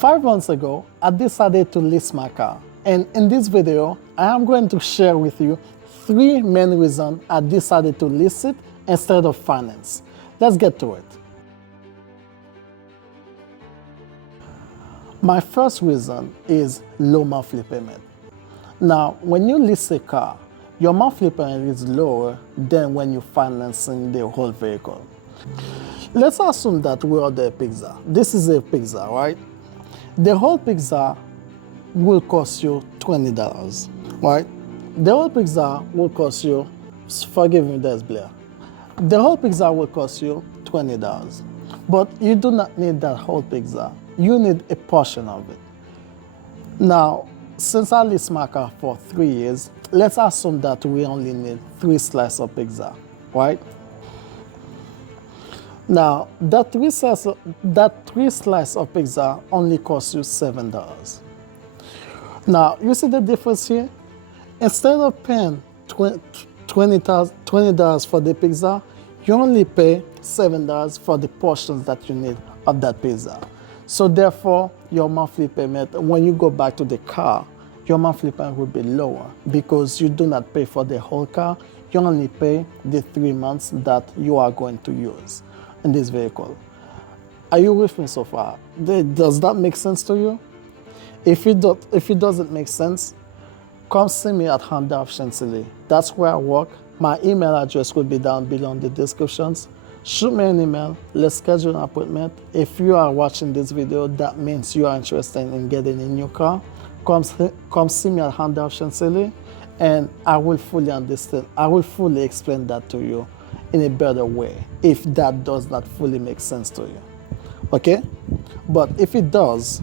5 months ago, I decided to lease my car. And in this video, I am going to share with you 3 main reasons I decided to lease it instead of finance. Let's get to it. My first reason is low monthly payment. Now, when you lease a car, your monthly payment is lower than when you're financing the whole vehicle. Let's assume that we order a pizza. This is a pizza, right? The whole pizza will cost you $20, right? The whole pizza will cost you, forgive me, there's Blair. The whole pizza will cost you $20. But you do not need that whole pizza. You need a portion of it. Now, since I leased my car for 3 years, let's assume that we only need 3 slices of pizza, right? Now, that 3 slices of pizza only costs you $7. Now, you see the difference here? Instead of paying $20 for the pizza, you only pay $7 for the portions that you need of that pizza. So therefore, your monthly payment, when you go back to the car, your monthly payment will be lower because you do not pay for the whole car. You only pay the 3 months that you are going to use in this vehicle. Are you with me so far? Does that make sense to you? If it doesn't make sense, come see me at Honda of Chantilly. That's where I work. My email address will be down below in the descriptions. Shoot me an email. Let's schedule an appointment. If you are watching this video, that means you are interested in getting a new car. Come see me at Honda of Chantilly, and I will fully understand. I will fully explain that to you in a better way if that does not fully make sense to you. Okay? But if it does,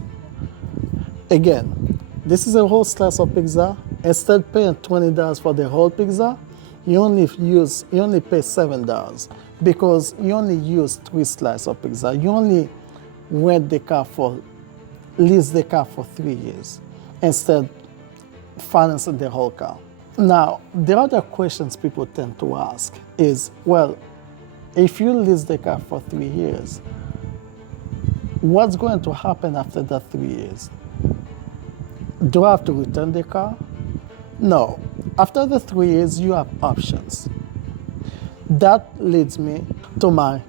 again, this is a whole slice of pizza. Instead of paying $20 for the whole pizza, you only pay $7 because you only use 3 slices of pizza. You only lease the car for 3 years instead financing the whole car. Now, the other questions people tend to ask is, well, if you lease the car for 3 years, what's going to happen after that 3 years? Do I have to return the car? No. After the 3 years, you have options. That leads me to my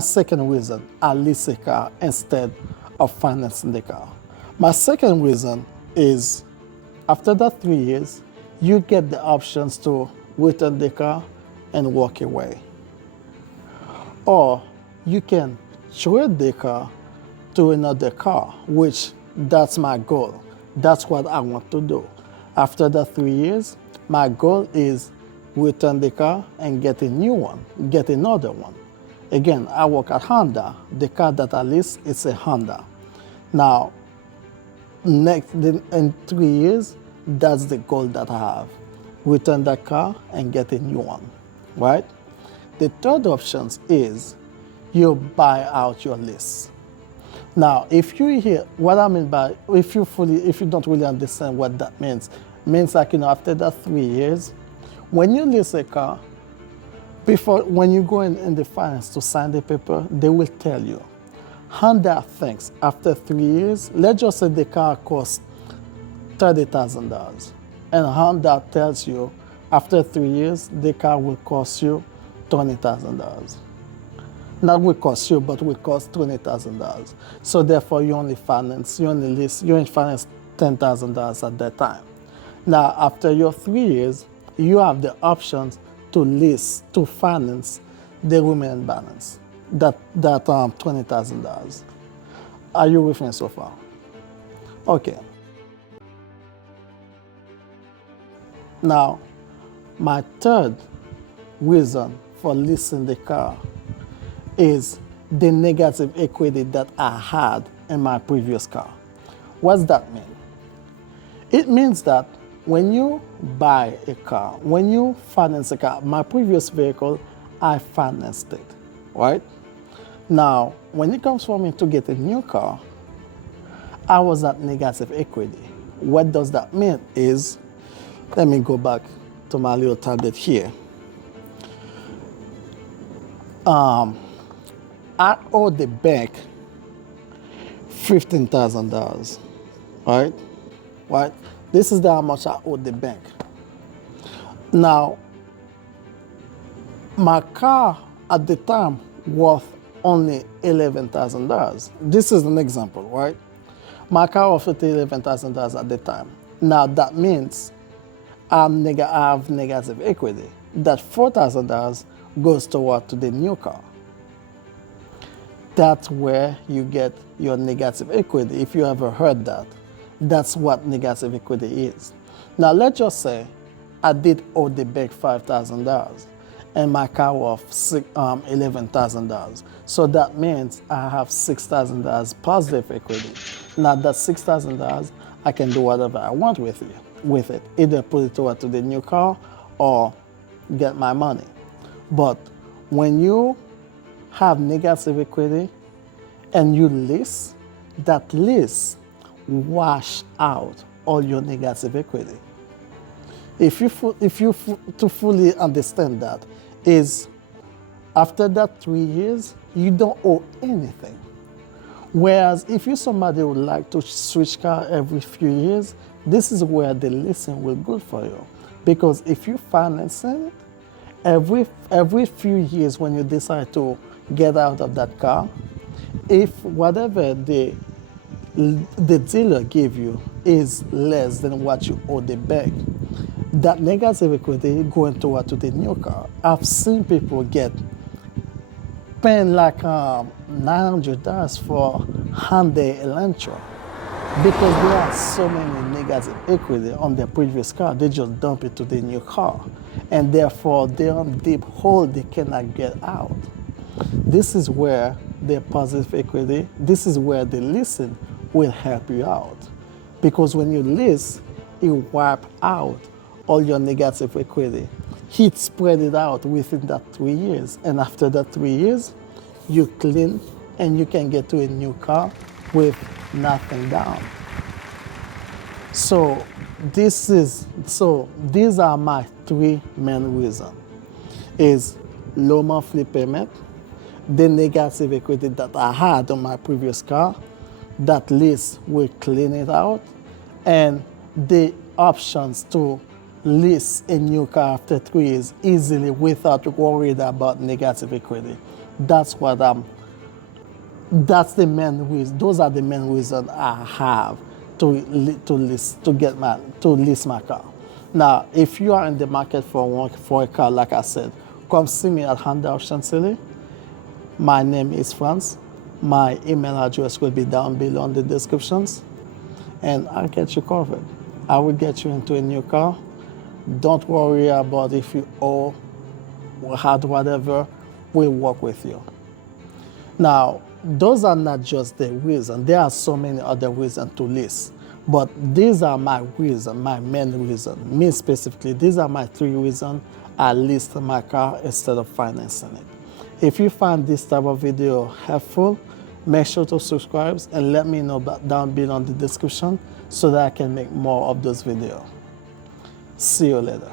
second reason I lease a car instead of financing the car. My second reason is after that 3 years, you get the options to return the car and walk away. Or you can trade the car to another car, which that's my goal. That's what I want to do. After that 3 years, my goal is return the car and get a new one, get another one. Again, I work at Honda. The car that I lease is a Honda. Now, in 3 years, that's the goal that I have. Return that car and get a new one, right? The third option is you buy out your lease. Now, if you hear what I mean by, if you don't really understand what that means like, after that 3 years, when you lease a car, when you go in the finance to sign the paper, they will tell you, Honda thinks after 3 years, let's just say the car costs $30,000. And Honda tells you after 3 years, the car will cost you $20,000. Not will cost you, but will cost $20,000. So therefore, you only finance $10,000 at that time. Now, after your 3 years, you have the options to finance the remaining balance, that $20,000. Are you with me so far? Okay. Now, my third reason for leasing the car is the negative equity that I had in my previous car. What's that mean? It means that when you buy a car, when you finance a car, my previous vehicle, I financed it, right? Now, when it comes for me to get a new car, I was at negative equity. What does that mean is, let me go back to my little tablet here. I owe the bank $15,000, right? Right? This is how much I owe the bank. Now, my car at the time worth only $11,000. This is an example, right? My car worth $11,000 at the time. Now that means I have negative equity. That $4,000 goes toward to the new car. That's where you get your negative equity. If you ever heard that, that's what negative equity is. Now let's just say I did owe the bank $5,000 and my car worth $11,000. So that means I have $6,000 positive equity. Now that $6,000, I can do whatever I want with it. Either put it toward to the new car or get my money. But when you have negative equity and you lease, that lease wash out all your negative equity. If you to fully understand that is after that 3 years, you don't owe anything. Whereas if you somebody who would like to switch car every few years, this is where the leasing will good for you. Because if you finance it, every few years when you decide to get out of that car, if whatever the dealer give you is less than what you owe the bank, that negative equity going toward to the new car. I've seen people paying like $900 for Honda Elantra because there are so many negative equity on their previous car. They just dump it to the new car, and therefore they're on deep hole they cannot get out. This is where the positive equity, this is where the leasing will help you out. Because when you lease, you wipe out all your negative equity. He'd spread it out within that 3 years. And after that 3 years, you clean and you can get to a new car with nothing down. So these are my 3 main reasons. Is low monthly payment, the negative equity that I had on my previous car, that lease will clean it out, and the options to lease a new car after 3 years easily without worrying about negative equity. That's the main reason. Those are the main reasons I have to lease my car. Now, if you are in the market for a car, like I said, come see me at Honda of Chantilly. My name is Franz. My email address will be down below in the descriptions, and I'll get you covered. I will get you into a new car. Don't worry about if you owe or had whatever, we'll work with you. Now, those are not just the reasons. There are so many other reasons to lease. But these are my reasons, my main reason. Me specifically, these are my 3 reasons I leased my car instead of financing it. If you find this type of video helpful, make sure to subscribe and let me know down below in the description so that I can make more of those videos. See you later.